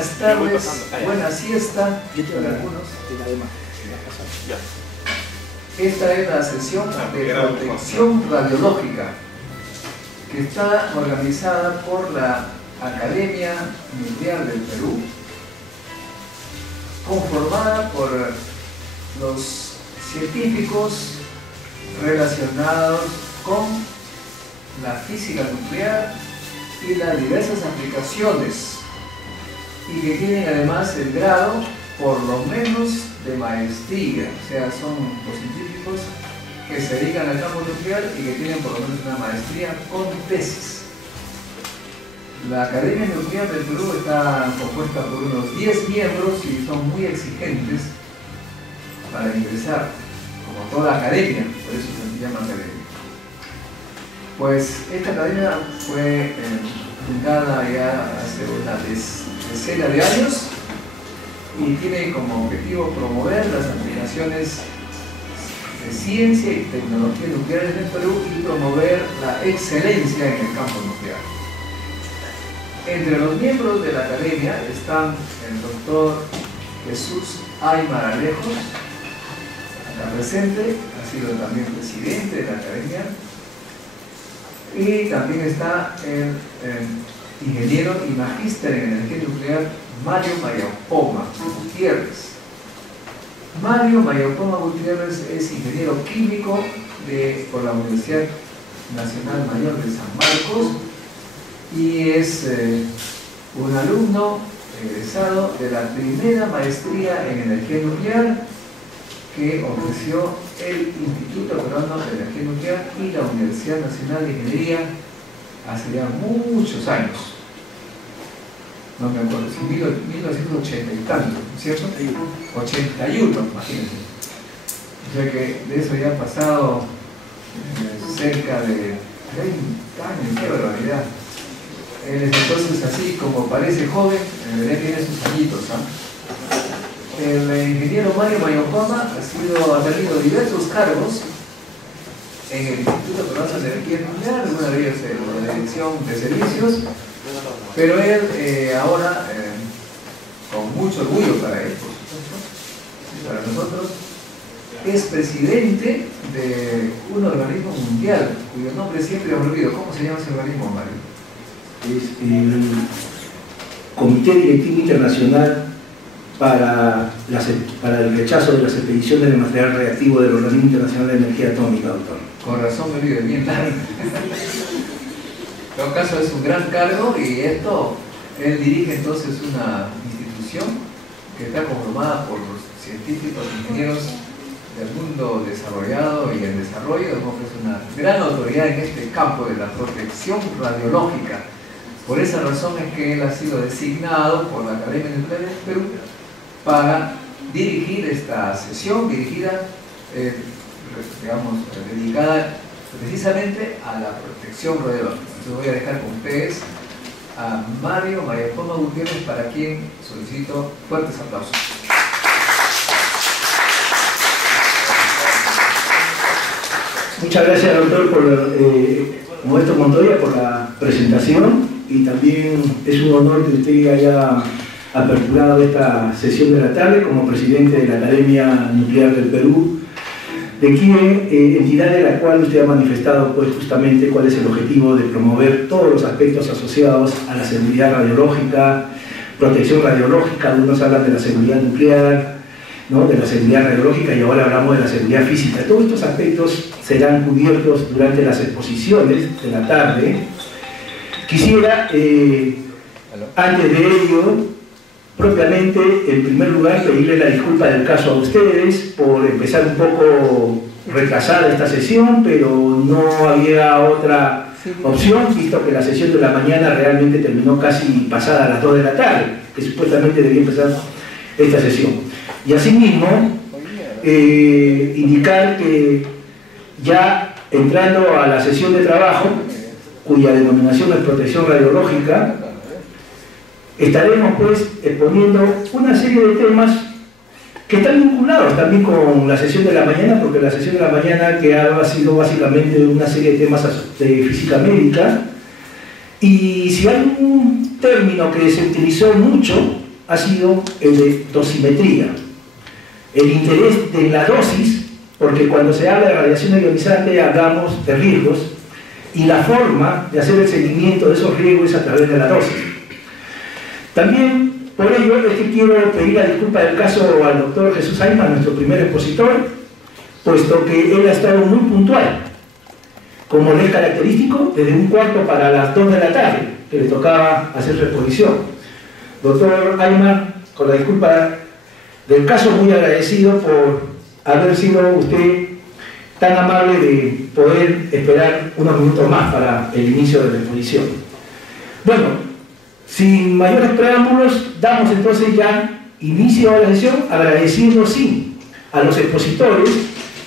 buenas tardes, buena siesta para algunos. Esta es la sesión de protección radiológica que está organizada por la Academia Nuclear del Perú, conformada por los científicos relacionados con la física nuclear y las diversas aplicaciones, y que tienen además el grado por lo menos de maestría, o sea, son los científicos que se dedican al campo nuclear y que tienen por lo menos una maestría con tesis. La Academia Nuclear del Perú está compuesta por unos 10 miembros y son muy exigentes para ingresar, como toda academia, por eso se llama academia. Pues esta academia fue fundada ya hace una decena de años y tiene como objetivo promover las aplicaciones de ciencia y tecnología nuclear en el Perú y promover la excelencia en el campo nuclear. Entre los miembros de la academia están el doctor Jesús Aymar Alejos, acá presente, ha sido también presidente de la academia, y también está el ingeniero y magíster en energía nuclear Mario Mayapoma Gutiérrez. Mario Mayapoma Gutiérrez es ingeniero químico por la Universidad Nacional Mayor de San Marcos y es un alumno egresado de la primera maestría en energía nuclear que ofreció el Instituto Peruano de Energía Nuclear y la Universidad Nacional de Ingeniería hace ya muchos años. No me acuerdo, si 1980 y tanto, ¿cierto? 81, imagínense. O sea que de eso ya ha pasado cerca de 30 años, qué barbaridad. Él es entonces así como parece joven, en realidad tiene sus añitos, ¿ah? El ingeniero Mario Mayapoma ha tenido diversos cargos en el Instituto Peruano de Energía Nuclear, una de ellas en la Dirección de Servicios, pero él ahora, con mucho orgullo para él, por supuesto, y para nosotros, es presidente de un organismo mundial, cuyo nombre siempre he olvidado. ¿Cómo se llama ese organismo, Mario? Es el Comité Directivo Internacional para el rechazo de las expediciones de material reactivo del Organismo Internacional de Energía Atómica, doctor. Con razón me olvidé bien largo. En todo caso es un gran cargo y él dirige entonces una institución que está conformada por los científicos, ingenieros del mundo desarrollado y en desarrollo, es una gran autoridad en este campo de la protección radiológica. Por esa razón es que él ha sido designado por la Academia Nuclear del Perú para dirigir esta sesión dirigida, dedicada precisamente a la protección radiológica. Entonces voy a dejar con ustedes a Mario Mayapoma Gutiérrez, para quien solicito fuertes aplausos. Muchas gracias, doctor, Modesto Montoya, por la presentación, y también es un honor que usted haya aperturado esta sesión de la tarde como presidente de la Academia Nuclear del Perú, de quien entidad de la cual usted ha manifestado pues justamente cuál es el objetivo de promover todos los aspectos asociados a la seguridad radiológica, protección radiológica. Algunos hablan de la seguridad nuclear, ¿no?, de la seguridad radiológica, y ahora hablamos de la seguridad física. Todos estos aspectos serán cubiertos durante las exposiciones de la tarde. Quisiera, antes de ello, propiamente, en primer lugar, pedirle la disculpa del caso a ustedes por empezar un poco retrasada esta sesión, pero no había otra opción, visto que la sesión de la mañana realmente terminó casi pasada a las 2 de la tarde, que supuestamente debía empezar esta sesión. Y asimismo, indicar que ya entrando a la sesión de trabajo, cuya denominación es protección radiológica, estaremos pues exponiendo una serie de temas que están vinculados también con la sesión de la mañana, porque la sesión de la mañana que ha sido básicamente una serie de temas de física médica, y si hay un término que se utilizó mucho ha sido el de dosimetría. El interés de la dosis, porque cuando se habla de radiación ionizante hablamos de riesgos, y la forma de hacer el seguimiento de esos riesgos es a través de la dosis. También, por ello, es que quiero pedir la disculpa del caso al doctor Jesús Ayman, nuestro primer expositor, puesto que él ha estado muy puntual, como le es característico, desde 1:15 para las 2 de la tarde, que le tocaba hacer su exposición. Doctor Ayman, con la disculpa del caso, muy agradecido por haber sido usted tan amable de poder esperar unos minutos más para el inicio de la exposición. Bueno, sin mayores preámbulos, damos entonces ya inicio a la sesión, agradeciendo sí a los expositores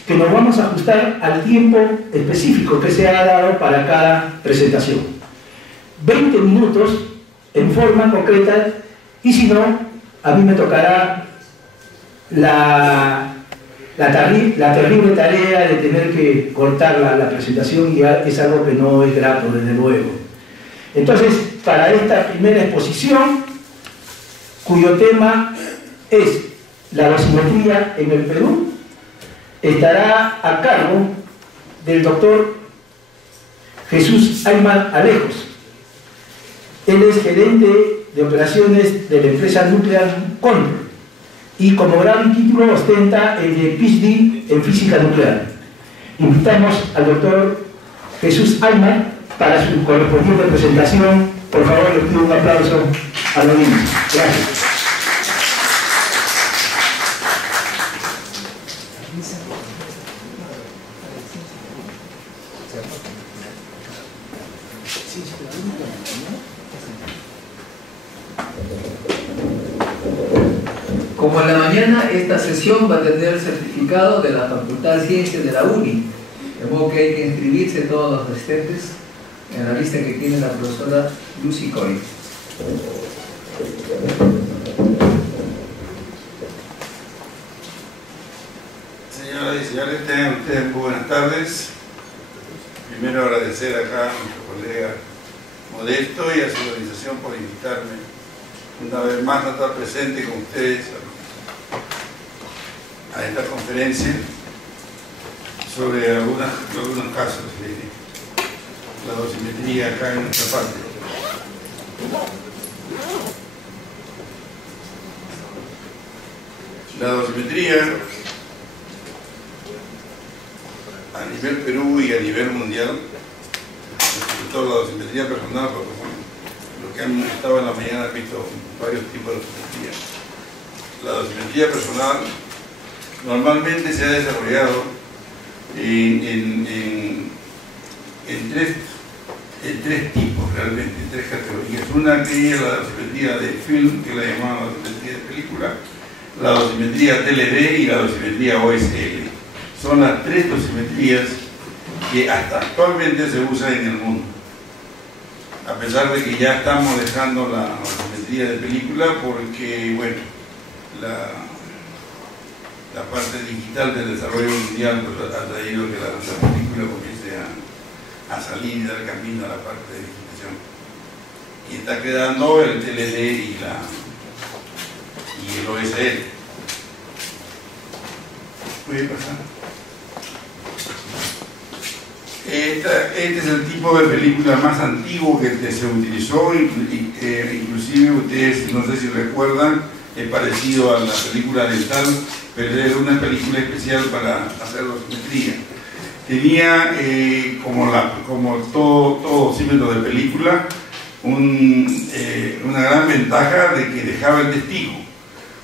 que nos vamos a ajustar al tiempo específico que se ha dado para cada presentación. 20 minutos en forma concreta, y si no, a mí me tocará la terrible tarea de tener que cortar la presentación, y es algo que no es grato, desde luego. Entonces, para esta primera exposición, cuyo tema es la dosimetría en el Perú, estará a cargo del doctor Jesús Ayman Alejos. Él es gerente de operaciones de la empresa Nuclear Control y como gran título ostenta el de PhD en física nuclear. Invitamos al doctor Jesús Ayman para su correspondiente presentación. Por favor, les pido un aplauso a los niños. Gracias. Como en la mañana, esta sesión va a tener certificado de la Facultad de Ciencias de la UNI, de modo que hay que inscribirse todos los asistentes en la lista que tiene la profesora Lucy Coy. Señoras y señores, tengan ustedes muy buenas tardes. Primero agradecer acá a nuestro colega Modesto y a su organización por invitarme una vez más a estar presente con ustedes a esta conferencia sobre algunos casos de la dosimetría acá en nuestra parte. La dosimetría a nivel Perú y a nivel mundial, sobre todo la dosimetría personal, porque bueno, los que han estado en la mañana han visto varios tipos de dosimetría. La dosimetría personal normalmente se ha desarrollado en tres tipos realmente, en tres categorías. Una que es la dosimetría de film, que la llamamos dosimetría de película, la dosimetría TLD y la dosimetría OSL. Son las tres dosimetrías que hasta actualmente se usan en el mundo. A pesar de que ya estamos dejando la dosimetría de película porque, bueno, la parte digital del desarrollo mundial pues, ha traído que la película comience a salir y dar camino a la parte de digitación. Y está quedando el TLD y el OSL. ¿Puede pasar? Este es el tipo de película más antiguo que se utilizó y que inclusive ustedes, no sé si recuerdan, es parecido a la película dental, pero era una película especial para hacer dosimetría. Tenía, como todo dosímetro de película, una gran ventaja de que dejaba el testigo.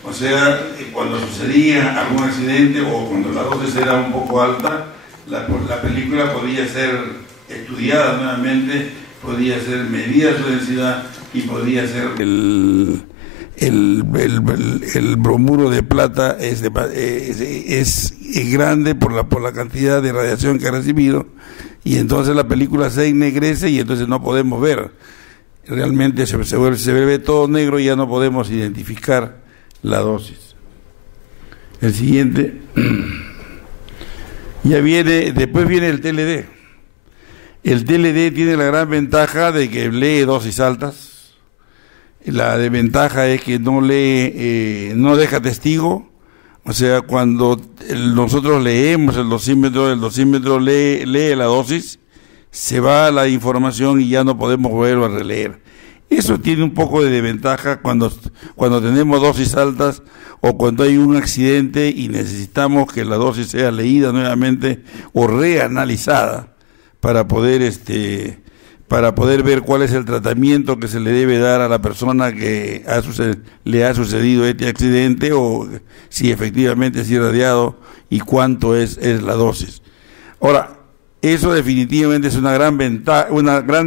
O sea, cuando sucedía algún accidente o cuando la dosis era un poco alta, la película podía ser estudiada nuevamente, podía ser medida su densidad y podía ser el bromuro de plata es grande por la cantidad de radiación que ha recibido, y entonces la película se ennegrece y entonces no podemos ver. Realmente se vuelve todo negro y ya no podemos identificar la dosis. El siguiente. Después viene el TLD. El TLD tiene la gran ventaja de que lee dosis altas La desventaja es que no lee, no deja testigo. O sea, cuando nosotros leemos el dosímetro lee la dosis, se va la información y ya no podemos volverlo a releer. Eso tiene un poco de desventaja cuando tenemos dosis altas o cuando hay un accidente y necesitamos que la dosis sea leída nuevamente o reanalizada para poder ver cuál es el tratamiento que se le debe dar a la persona que le ha sucedido este accidente, o si efectivamente es irradiado y cuánto es la dosis. Ahora, eso definitivamente es una gran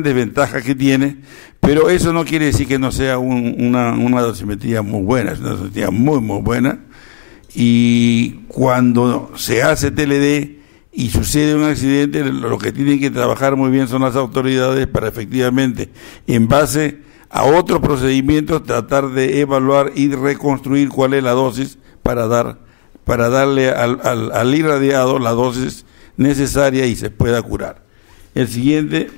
desventaja que tiene, pero eso no quiere decir que no sea una dosimetría muy buena. Es una dosimetría muy, muy buena, y cuando se hace TLD y sucede un accidente, lo que tienen que trabajar muy bien son las autoridades para efectivamente, en base a otros procedimientos, tratar de evaluar y reconstruir cuál es la dosis para darle al irradiado la dosis necesaria y se pueda curar. El siguiente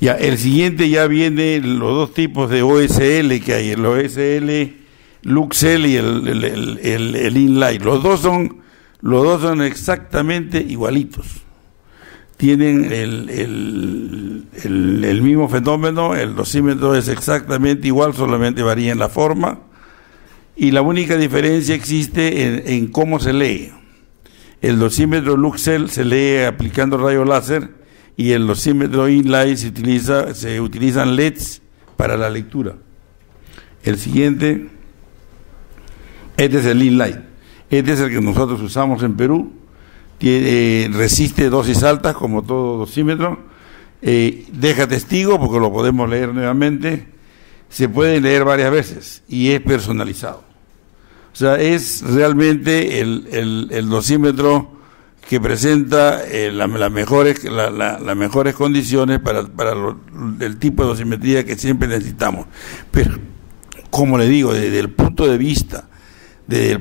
ya viene los dos tipos de OSL que hay, el OSL Luxel y el InLight. Los dos son exactamente igualitos. Tienen el mismo fenómeno, el dosímetro es exactamente igual, solamente varía en la forma, y la única diferencia existe en cómo se lee. El dosímetro Luxel se lee aplicando rayo láser, y el dosímetro InLight se utilizan LEDs para la lectura. El siguiente, este es el InLight. Este es el que nosotros usamos en Perú. Resiste dosis altas como todo dosímetro. Deja testigo porque lo podemos leer nuevamente. Se puede leer varias veces y es personalizado. O sea, es realmente el dosímetro que presenta las mejores condiciones para el tipo de dosimetría que siempre necesitamos. Pero, como le digo, desde el punto de vista de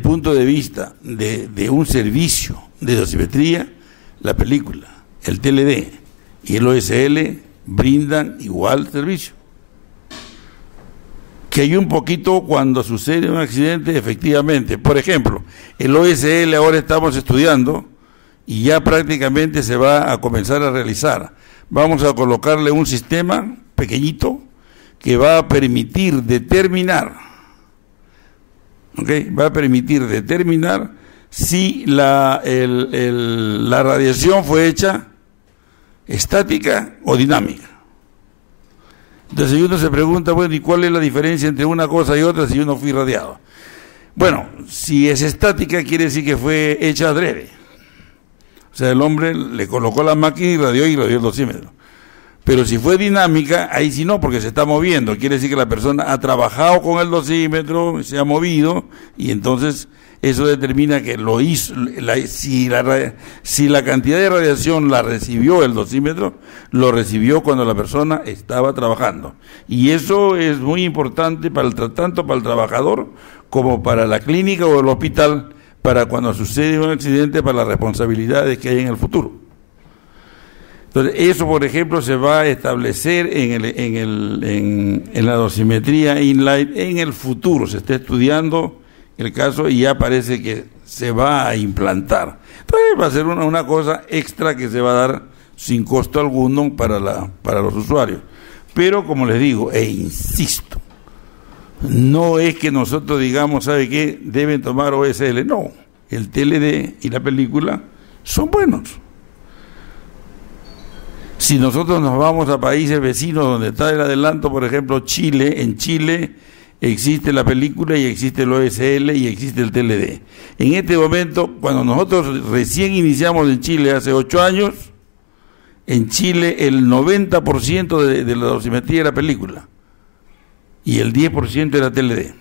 un servicio de dosimetría, la película, el TLD y el OSL brindan igual servicio. Que hay un poquito cuando sucede un accidente, efectivamente. Por ejemplo, el OSL ahora estamos estudiando y ya prácticamente se va a comenzar a realizar. Vamos a colocarle un sistema pequeñito que va a permitir determinar, va a permitir determinar si la radiación fue hecha estática o dinámica. Entonces uno se pregunta, bueno, ¿y cuál es la diferencia entre una cosa y otra si uno fue irradiado? Bueno, si es estática quiere decir que fue hecha adrede. O sea, el hombre le colocó la máquina y radió el dosímetro. Pero si fue dinámica, ahí sí no, porque se está moviendo. Quiere decir que la persona ha trabajado con el dosímetro, se ha movido, y entonces eso determina que lo hizo. Si la cantidad de radiación la recibió el dosímetro, lo recibió cuando la persona estaba trabajando. Y eso es muy importante tanto para el trabajador como para la clínica o el hospital, para cuando sucede un accidente, para las responsabilidades que hay en el futuro. Entonces, eso, por ejemplo, se va a establecer en la dosimetría InLight en el futuro. Se está estudiando el caso y ya parece que se va a implantar. Entonces, va a ser una cosa extra que se va a dar sin costo alguno para los usuarios. Pero, como les digo, e insisto, no es que nosotros digamos, ¿sabe qué? Deben tomar OSL. No, el TLD y la película son buenos. Si nosotros nos vamos a países vecinos donde está el adelanto, por ejemplo Chile, en Chile existe la película y existe el OSL y existe el TLD. En este momento, cuando nosotros recién iniciamos en Chile hace 8 años, en Chile el 90% de la dosimetría era película y el 10% era TLD.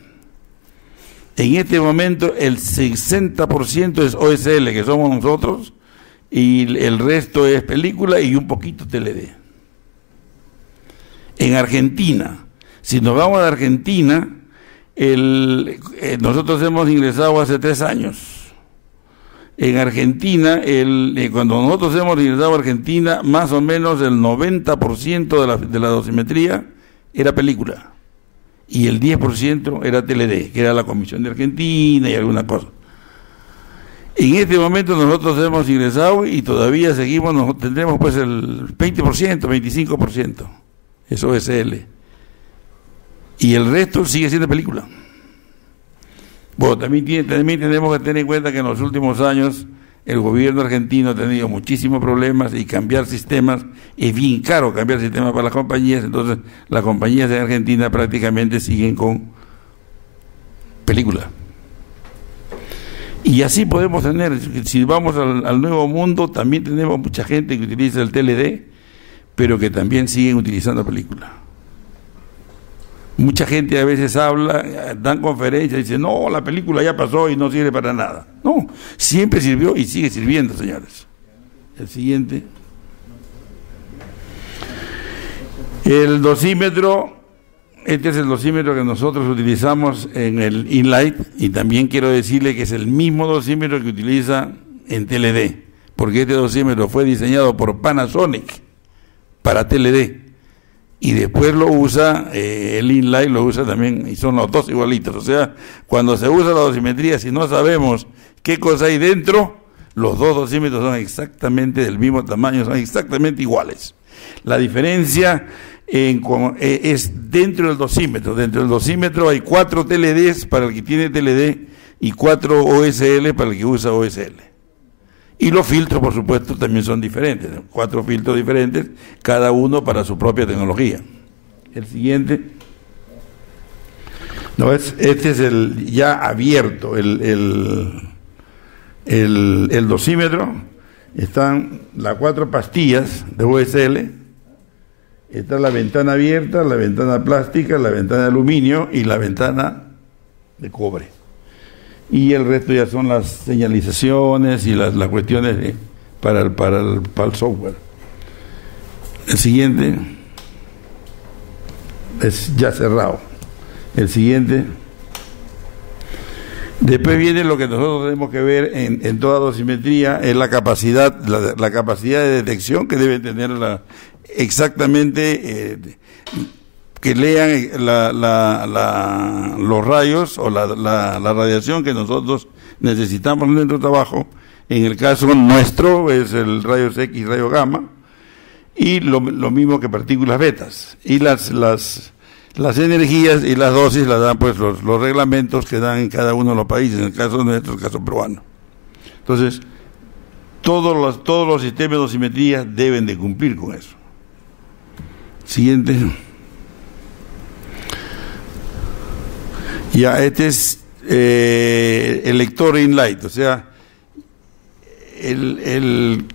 En este momento el 60% es OSL, que somos nosotros, y el resto es película y un poquito TLD. En Argentina, si nos vamos a Argentina, nosotros hemos ingresado hace 3 años. En Argentina, cuando nosotros hemos ingresado a Argentina, más o menos el 90% de la dosimetría era película. y el 10% era TLD, que era la Comisión de Argentina y alguna cosa. En este momento nosotros hemos ingresado y todavía seguimos, tendremos pues el 20%, 25%, es OSL. Y el resto sigue siendo película. Bueno, también tenemos que tener en cuenta que en los últimos años el gobierno argentino ha tenido muchísimos problemas y cambiar sistemas, es bien caro cambiar sistemas para las compañías, entonces las compañías de Argentina prácticamente siguen con película. Y así podemos tener, si vamos al nuevo mundo, también tenemos mucha gente que utiliza el TLD, pero que también siguen utilizando película. Mucha gente a veces habla, dan conferencias y dice, no, la película ya pasó y no sirve para nada. No, siempre sirvió y sigue sirviendo, señores. El siguiente. El dosímetro, este es el dosímetro que nosotros utilizamos en el InLight, y también quiero decirle que es el mismo dosímetro que utiliza en TLD, porque este dosímetro fue diseñado por Panasonic para TLD. Y después lo usa, el InLight lo usa también, y son los dos igualitos. O sea, cuando se usa la dosimetría, si no sabemos qué cosa hay dentro, los dos dosímetros son exactamente del mismo tamaño, son exactamente iguales. La diferencia es dentro del dosímetro. Dentro del dosímetro hay 4 TLDs para el que tiene TLD y 4 OSL para el que usa OSL. Y los filtros, por supuesto, también son diferentes, 4 filtros diferentes, cada uno para su propia tecnología. El siguiente. No, este es el ya abierto, el dosímetro. Están las 4 pastillas de OSL, está la ventana abierta, la ventana plástica, la ventana de aluminio y la ventana de cobre. Y el resto ya son las señalizaciones y las cuestiones para el software. El siguiente es ya cerrado. El siguiente. Después viene lo que nosotros tenemos que ver en toda dosimetría, es la capacidad, la capacidad de detección que debe tener exactamente, que lean los rayos o la radiación que nosotros necesitamos en nuestro trabajo. En el caso nuestro es el rayos X y rayo gamma, y lo mismo que partículas betas. Y las energías y las dosis las dan pues los reglamentos que dan en cada uno de los países, en el caso nuestro, el caso peruano. Entonces, todos los sistemas de dosimetría deben de cumplir con eso. Siguiente. Ya, este es el lector InLight, o sea,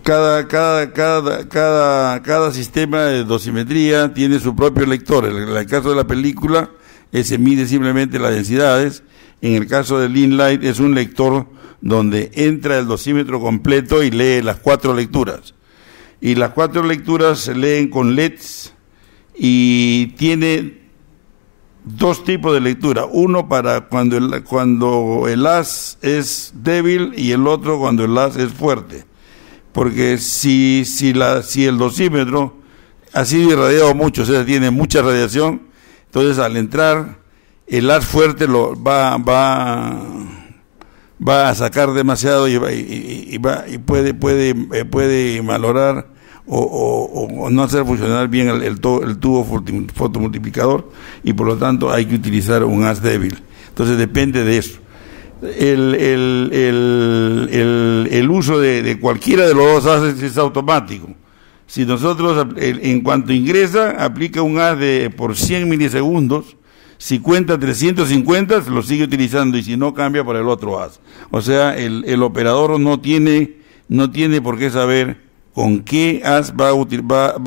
cada sistema de dosimetría tiene su propio lector. En el caso de la película, se mide simplemente las densidades. En el caso del InLight es un lector donde entra el dosímetro completo y lee las 4 lecturas. Y las 4 lecturas se leen con LEDs y tiene 2 tipos de lectura, uno para cuando el haz es débil y el otro cuando el haz es fuerte, porque si el dosímetro ha sido irradiado mucho, o sea, tiene mucha radiación, entonces al entrar el haz fuerte va a sacar demasiado y puede malograr o no hacer funcionar bien el tubo fotomultiplicador, y por lo tanto hay que utilizar un haz débil. Entonces depende de eso. El uso de cualquiera de los 2 haces es automático. Si nosotros, en cuanto ingresa, aplica un haz por 100 milisegundos, si cuenta 350 lo sigue utilizando, y si no, cambia por el otro haz. O sea, el operador no tiene por qué saber con qué haz va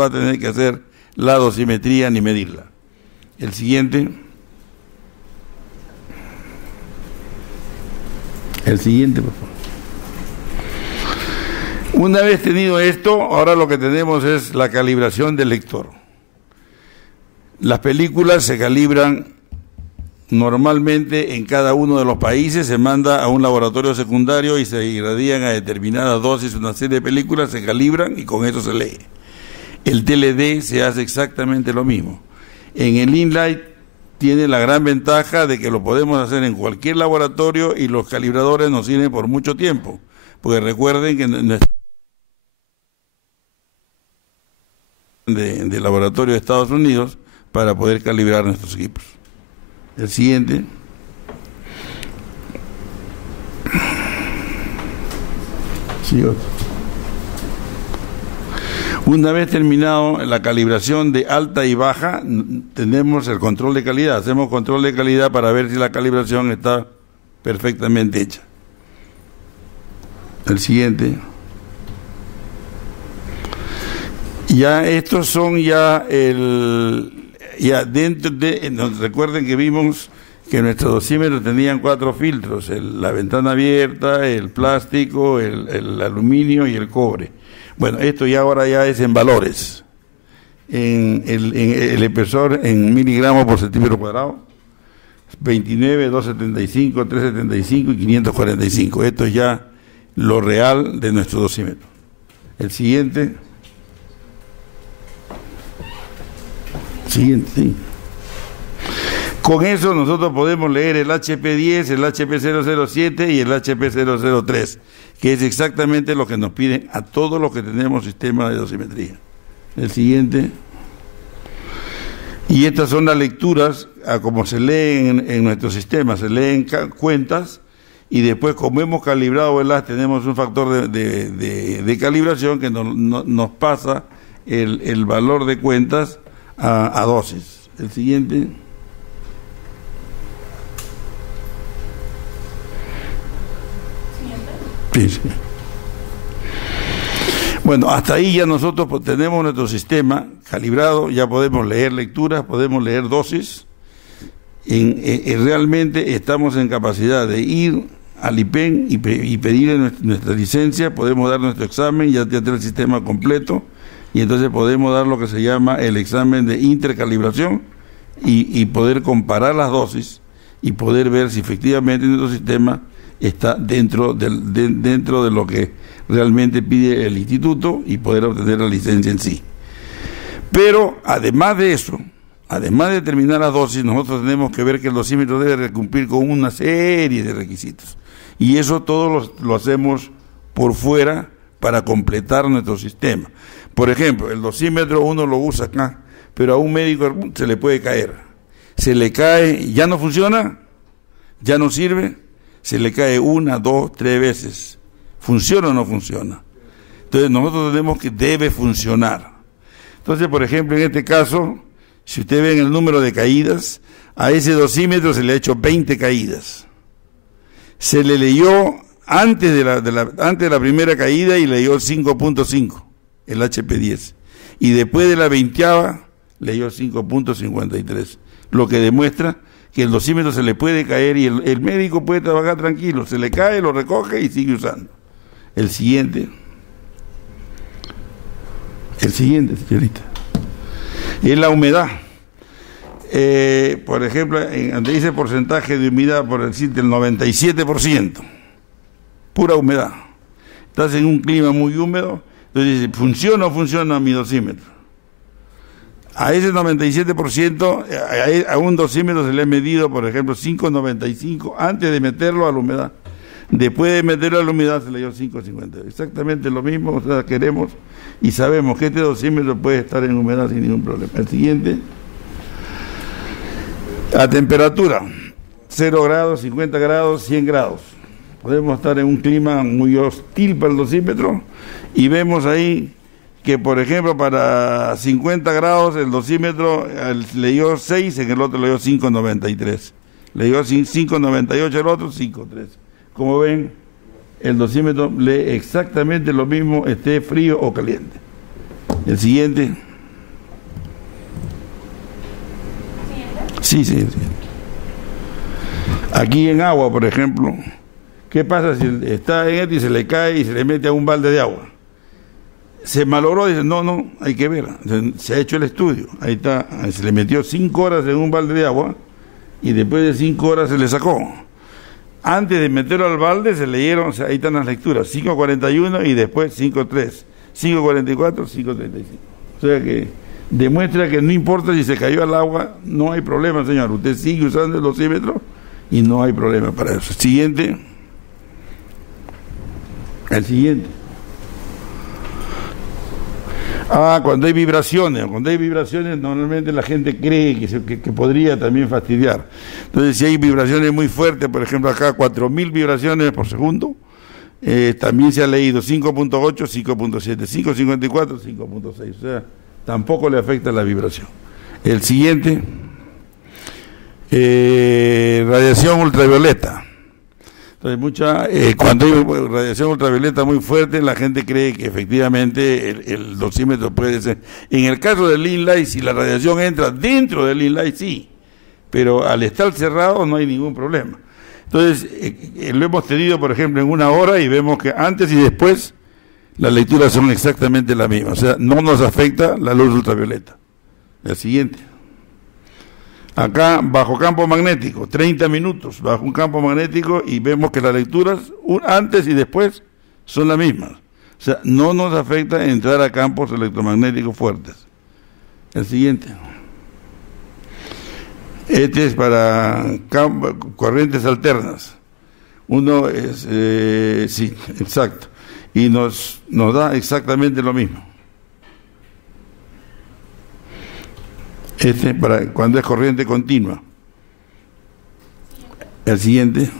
a tener que hacer la dosimetría ni medirla. El siguiente. El siguiente, por favor. Una vez tenido esto, ahora lo que tenemos es la calibración del lector. Las películas se calibran normalmente en cada uno de los países, se manda a un laboratorio secundario y se irradian a determinadas dosis una serie de películas, se calibran y con eso se lee. El TLD se hace exactamente lo mismo. En el InLight tiene la gran ventaja de que lo podemos hacer en cualquier laboratorio y los calibradores nos sirven por mucho tiempo, porque recuerden que de laboratorio de Estados Unidos para poder calibrar nuestros equipos. El siguiente. Sí, otro. Una vez terminado la calibración de alta y baja, tenemos el control de calidad. Hacemos control de calidad para ver si la calibración está perfectamente hecha. El siguiente. Ya estos son ya dentro de, recuerden que vimos que nuestros dosímetros tenían 4 filtros: la ventana abierta, el plástico, el aluminio y el cobre. Bueno, esto ya ahora ya es en valores, en el espesor en miligramos por centímetro cuadrado, 29, 275, 375 y 545. Esto es ya lo real de nuestro dosímetro. El siguiente. Siguiente, sí. Con eso nosotros podemos leer el HP10, el HP007 y el HP003, que es exactamente lo que nos piden a todos los que tenemos sistema de dosimetría. El siguiente. Y estas son las lecturas, como se leen en nuestro sistema, se leen cuentas, y después, como hemos calibrado el haz, tenemos un factor de calibración que nos pasa el valor de cuentas a dosis. El siguiente. Sí, sí. Bueno, hasta ahí ya nosotros tenemos nuestro sistema calibrado, ya podemos leer lecturas, podemos leer dosis. Realmente estamos en capacidad de ir al IPEN y pedir nuestra licencia, podemos dar nuestro examen, ya tener el sistema completo, y entonces podemos dar lo que se llama el examen de intercalibración y poder comparar las dosis y poder ver si efectivamente nuestro sistema está dentro de lo que realmente pide el instituto y poder obtener la licencia en sí. Pero además de eso, además de determinar las dosis, nosotros tenemos que ver que el dosímetro debe cumplir con una serie de requisitos, y eso todo lo hacemos por fuera para completar nuestro sistema. Por ejemplo, el dosímetro uno lo usa acá, pero a un médico se le puede caer. Se le cae, ya no funciona, ya no sirve, se le cae 1, 2, 3 veces. ¿Funciona o no funciona? Entonces nosotros tenemos que debe funcionar. Entonces, por ejemplo, en este caso, si ustedes ven el número de caídas, a ese dosímetro se le ha hecho 20 caídas. Se le leyó antes de la primera caída y leyó 5.5, el HP10. Y después de la 20ª leyó 5.53, lo que demuestra que el dosímetro se le puede caer y el médico puede trabajar tranquilo, se le cae, lo recoge y sigue usando. El siguiente, señorita, es la humedad. Por ejemplo, donde dice porcentaje de humedad, por decirte, el 97%, pura humedad. Estás en un clima muy húmedo, entonces dice, ¿funciona o funciona mi dosímetro? A ese 97%, a un dosímetro se le ha medido, por ejemplo, 5.95 antes de meterlo a la humedad. Después de meterlo a la humedad se le dio 5.50. Exactamente lo mismo, o sea, queremos y sabemos que este dosímetro puede estar en humedad sin ningún problema. El siguiente. A temperatura, 0 grados, 50 grados, 100 grados. Podemos estar en un clima muy hostil para el dosímetro y vemos ahí que, por ejemplo, para 50 grados el dosímetro le dio 6, en el otro le dio 5.93. Le dio 5.98 el otro, 5.3. Como ven, el dosímetro lee exactamente lo mismo, esté frío o caliente. El siguiente. Sí, sí. Aquí en agua, por ejemplo, ¿qué pasa si está en esto y se le cae y se le mete a un balde de agua? Se malogró, dice, no, hay que ver, se ha hecho el estudio, ahí está, se le metió 5 horas en un balde de agua y después de 5 horas se le sacó. Antes de meterlo al balde se leyeron, o sea, ahí están las lecturas, 5.41 y después 5.3, 5.44, 5.35. O sea que demuestra que no importa si se cayó al agua, no hay problema, señor. Usted sigue usando el dosímetro y no hay problema para eso. Siguiente. El siguiente. Cuando hay vibraciones normalmente la gente cree que podría también fastidiar. Entonces, si hay vibraciones muy fuertes, por ejemplo acá 4000 vibraciones por segundo, también se ha leído 5.8, 5.7, 5.54, 5.6, o sea, tampoco le afecta la vibración. El siguiente, radiación ultravioleta. Entonces, cuando hay radiación ultravioleta muy fuerte, la gente cree que efectivamente el dosímetro puede ser. En el caso del InLight, si la radiación entra dentro del InLight, sí, pero al estar cerrado no hay ningún problema. Entonces, lo hemos tenido, por ejemplo, en 1 hora y vemos que antes y después las lecturas son exactamente las mismas. O sea, no nos afecta la luz ultravioleta. El siguiente. Acá, bajo campo magnético, 30 minutos bajo un campo magnético y vemos que las lecturas, antes y después, son las mismas. O sea, no nos afecta entrar a campos electromagnéticos fuertes. El siguiente. Este es para corrientes alternas. Uno es, sí, exacto. Y nos da exactamente lo mismo. Este para cuando es corriente continua. El siguiente.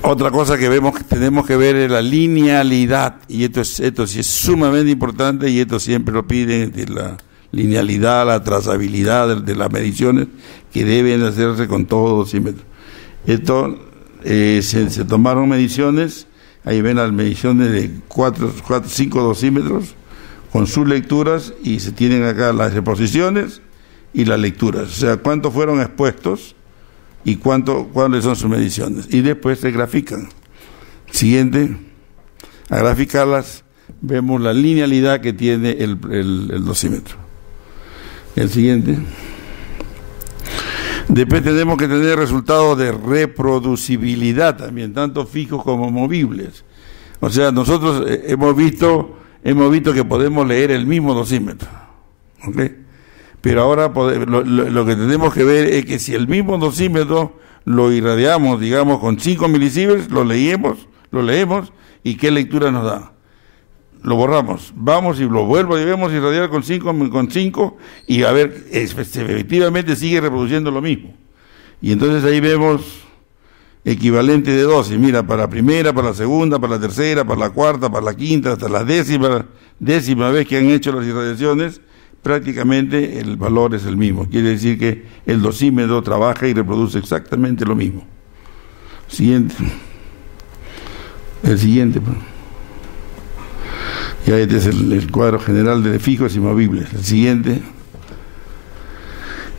Otra cosa que vemos que tenemos que ver es la linealidad, y esto sí es sumamente importante, y esto siempre lo piden, de la linealidad, la trazabilidad de las mediciones que deben hacerse con todo dosímetro. Esto se tomaron mediciones, ahí ven las mediciones de 5 dosímetros con sus lecturas, y se tienen acá las exposiciones y las lecturas, o sea, cuántos fueron expuestos y cuáles son sus mediciones, y después se grafican. Siguiente, a graficarlas vemos la linealidad que tiene el dosímetro. El siguiente. Después tenemos que tener resultados de reproducibilidad también, tanto fijos como movibles. O sea, nosotros hemos visto que podemos leer el mismo dosímetro, ¿ok? Pero ahora lo que tenemos que ver es que si el mismo dosímetro lo irradiamos, digamos, con 5 milisieverts, lo leemos, y ¿qué lectura nos da? Lo borramos, vamos y lo volvemos a irradiar con 5, y a ver, efectivamente sigue reproduciendo lo mismo. Y entonces ahí vemos equivalente de dosis, mira, para la primera, para la segunda, para la tercera, para la cuarta, para la quinta, hasta la décima vez que han hecho las irradiaciones, prácticamente el valor es el mismo. Quiere decir que el dosímetro trabaja y reproduce exactamente lo mismo. Siguiente. El siguiente. Ya este es el cuadro general de fijos y movibles. El siguiente.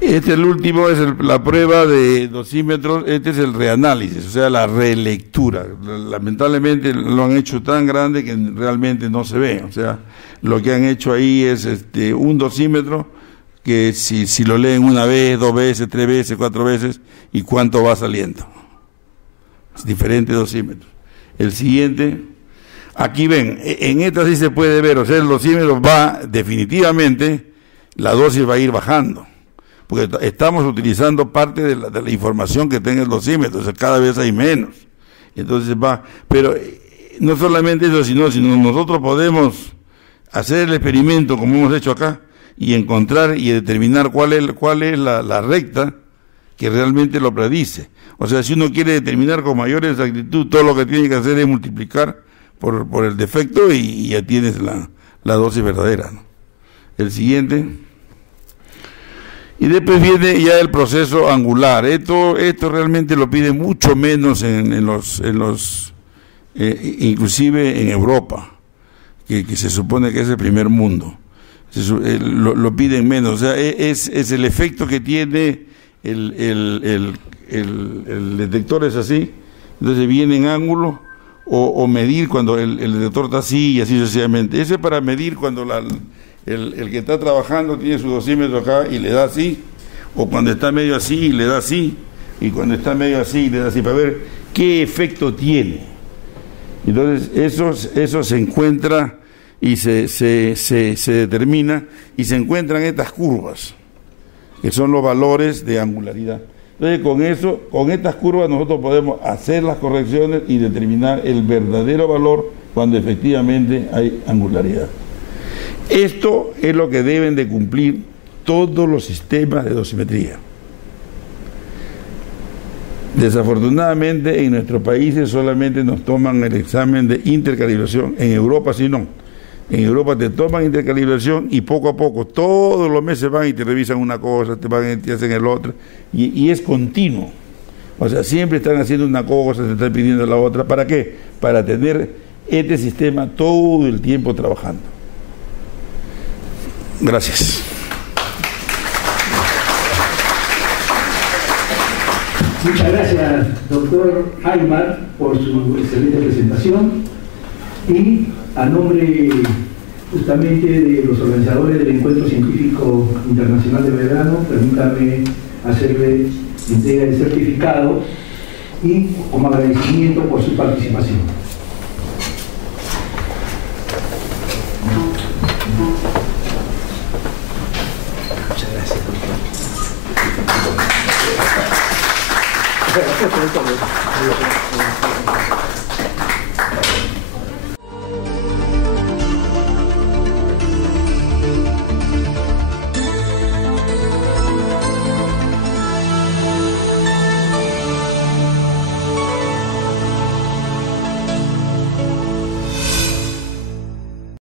El último es la prueba de dosímetros. Este es el reanálisis, o sea, la relectura. Lamentablemente lo han hecho tan grande que realmente no se ve. O sea, lo que han hecho ahí es un dosímetro que si lo leen 1 vez, 2 veces, 3 veces, 4 veces, y cuánto va saliendo. Es diferente dosímetros. El siguiente. Aquí ven, en esta sí se puede ver, o sea, el dosímetro va definitivamente, la dosis va a ir bajando, porque estamos utilizando parte de la información que tenga el dosímetro, o sea, cada vez hay menos. Entonces va, pero no solamente eso, sino nosotros podemos hacer el experimento como hemos hecho acá y encontrar y determinar cuál es la recta que realmente lo predice. O sea, si uno quiere determinar con mayor exactitud, todo lo que tiene que hacer es multiplicar por el defecto y ya tienes la dosis verdadera, ¿no? El siguiente. Y después viene ya el proceso angular. Esto realmente lo pide mucho menos inclusive en Europa, que se supone que es el primer mundo. Lo piden menos. O sea, es el efecto que tiene el detector, es así. Entonces viene en ángulo, o medir cuando el detector está así, y así sucesivamente. Ese es para medir cuando el que está trabajando tiene su dosímetro acá y le da así, o cuando está medio así y le da así, y cuando está medio así y le da así, para ver qué efecto tiene. Entonces eso se encuentra y se determina y se encuentran estas curvas, que son los valores de angularidad. Entonces, con estas curvas nosotros podemos hacer las correcciones y determinar el verdadero valor cuando efectivamente hay angularidad. Esto es lo que deben de cumplir todos los sistemas de dosimetría. Desafortunadamente en nuestros países solamente nos toman el examen de intercalibración. En Europa sí no. En Europa te toman intercalibración y poco a poco, todos los meses van y te revisan una cosa, te hacen el otro, y es continuo. O sea, siempre están haciendo una cosa, te están pidiendo la otra. ¿Para qué? Para tener este sistema todo el tiempo trabajando. Gracias. Muchas gracias, doctor Aymar, por su excelente presentación, y a nombre justamente de los organizadores del Encuentro Científico Internacional de Belgrano, permítame hacerle entrega del certificado y como agradecimiento por su participación. Muchas gracias.